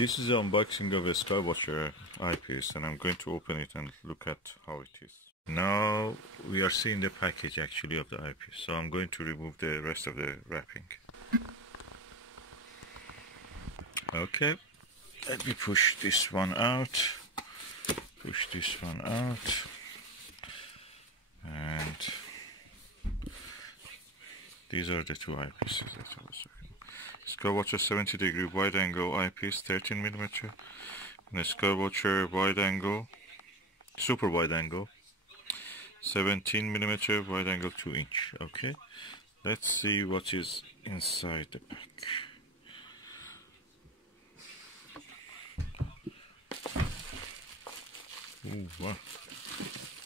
This is an unboxing of a Skywatcher eyepiece, and I'm going to open it and look at how it is. Now we are seeing the package actually of the eyepiece, so I'm going to remove the rest of the wrapping. Okay, let me push this one out, and these are the two eyepieces that I was looking. Skywatcher 70-degree wide-angle eyepiece, 13mm, and a Skywatcher wide-angle, super wide-angle, 17mm wide-angle 2-inch. Okay, let's see what is inside the pack. Ooh, wow,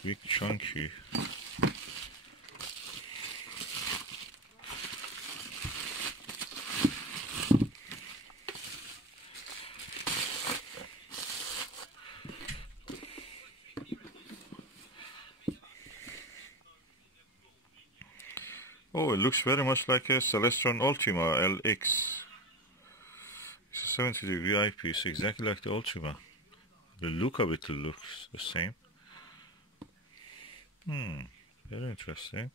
big chunky. Oh, it looks very much like a Celestron Ultima LX. It's a 70-degree eyepiece, exactly like the Ultima. The look of it looks the same. Very interesting.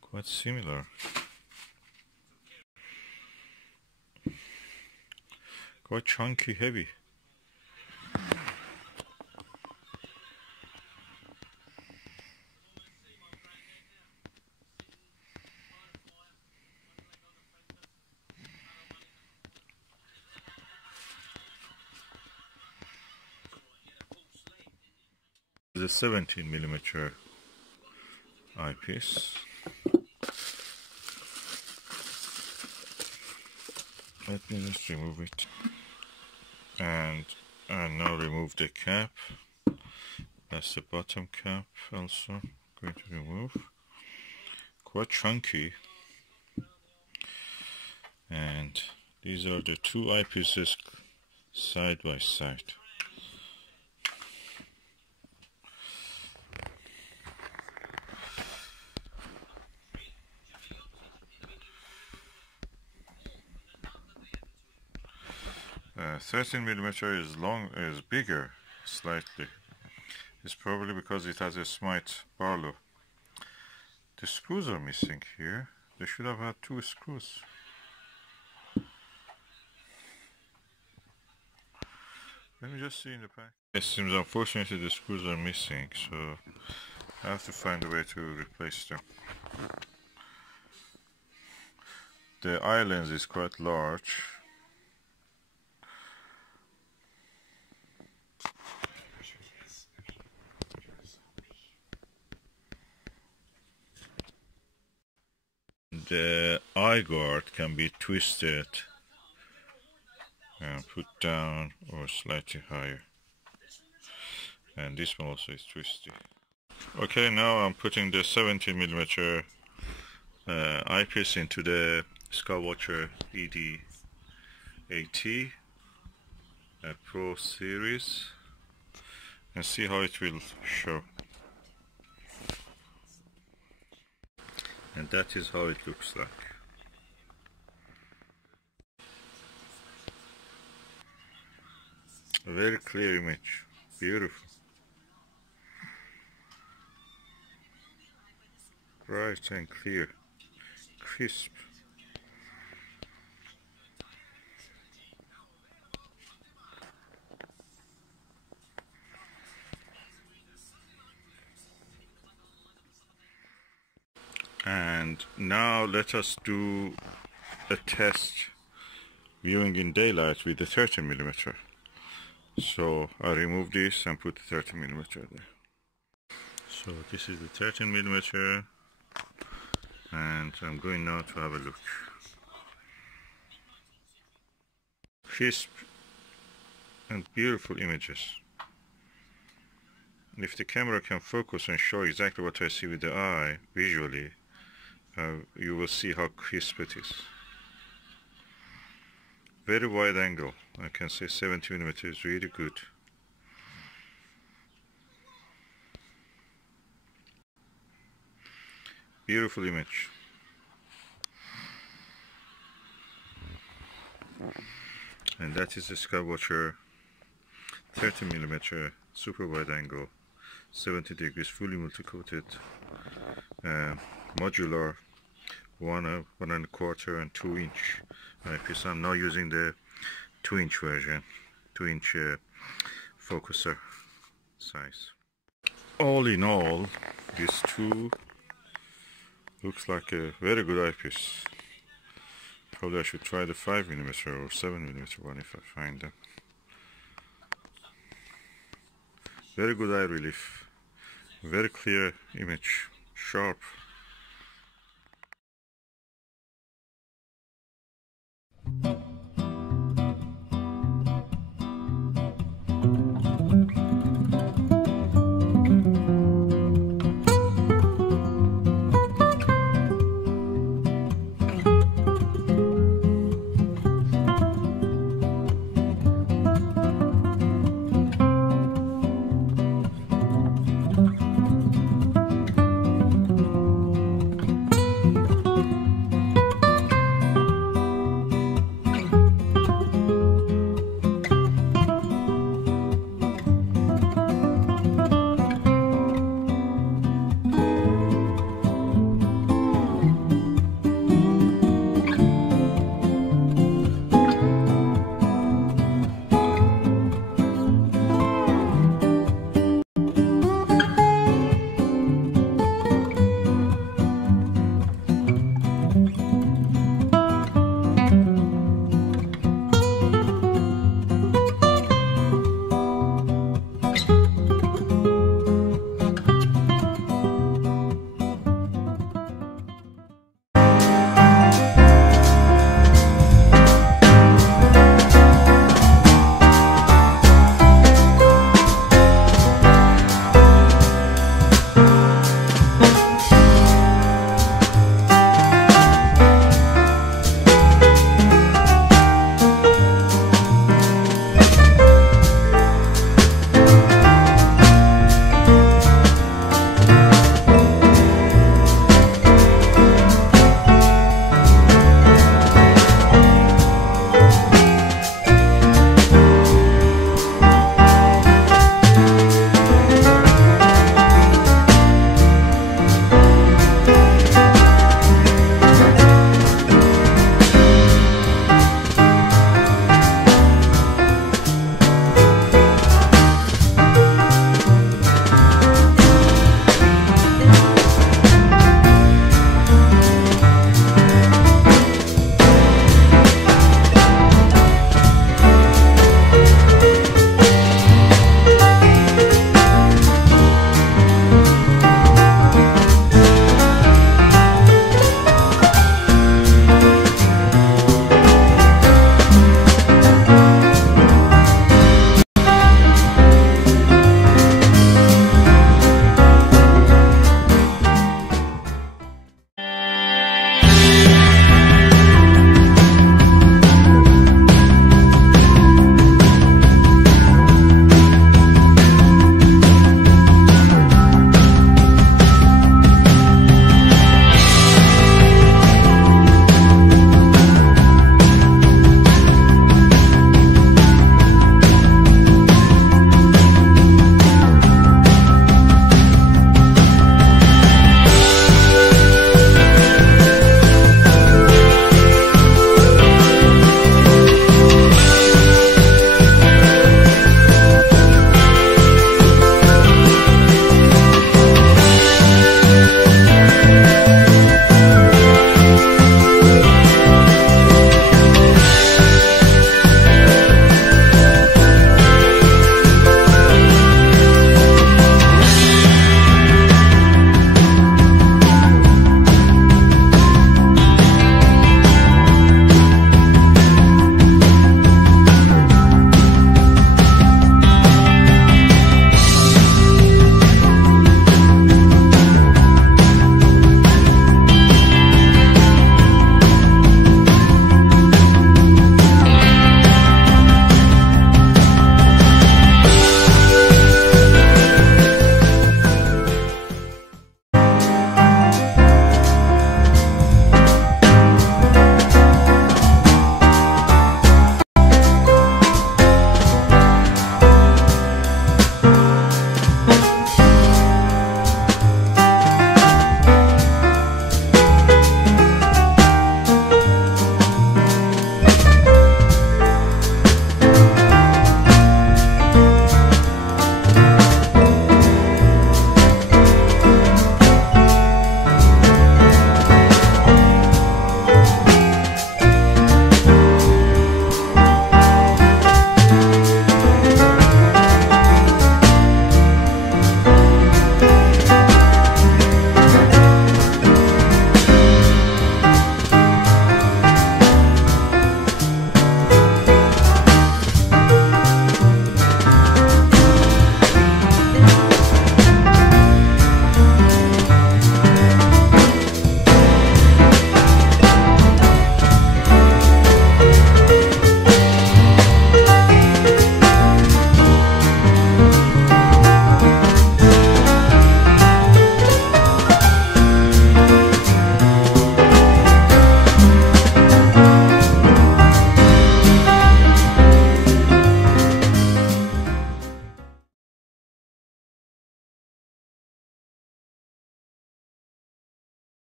Quite similar. Quite chunky, heavy. The 17mm eyepiece. Let me just remove it, and now remove the cap. That's the bottom cap also going to remove. Quite chunky. And these are the two eyepieces side by side. Uh, 13mm is bigger slightly. It's probably because it has a Smite Barlow. The screws are missing here. They should have had two screws. Let me just see in the pack. It seems unfortunately the screws are missing, so I have to find a way to replace them. The eye lens is quite large. The eye guard can be twisted and put down or slightly higher, and this one also is twisty. Okay, now I'm putting the 17mm eyepiece into the Skywatcher ED80 Pro series and see how it will show. And that is how it looks like. A very clear image, beautiful, bright and clear, crisp. And now let us do a test viewing in daylight with the 13mm. So I remove this and put the 13mm there. So this is the 13mm, and I'm going now to have a look. Crisp and beautiful images. If the camera can focus and show exactly what I see with the eye visually, you will see how crisp it is. Very wide angle. I can say 70mm is really good. Beautiful image. And that is a Skywatcher 30mm super wide angle, 70 degrees, fully multi-coated, modular, 1.25 and 2-inch eyepiece. I'm now using the 2-inch version, 2-inch focuser size. All in all, this two looks like a very good eyepiece. Probably I should try the 5mm or 7mm one if I find them. Very good eye relief, very clear image, sharp.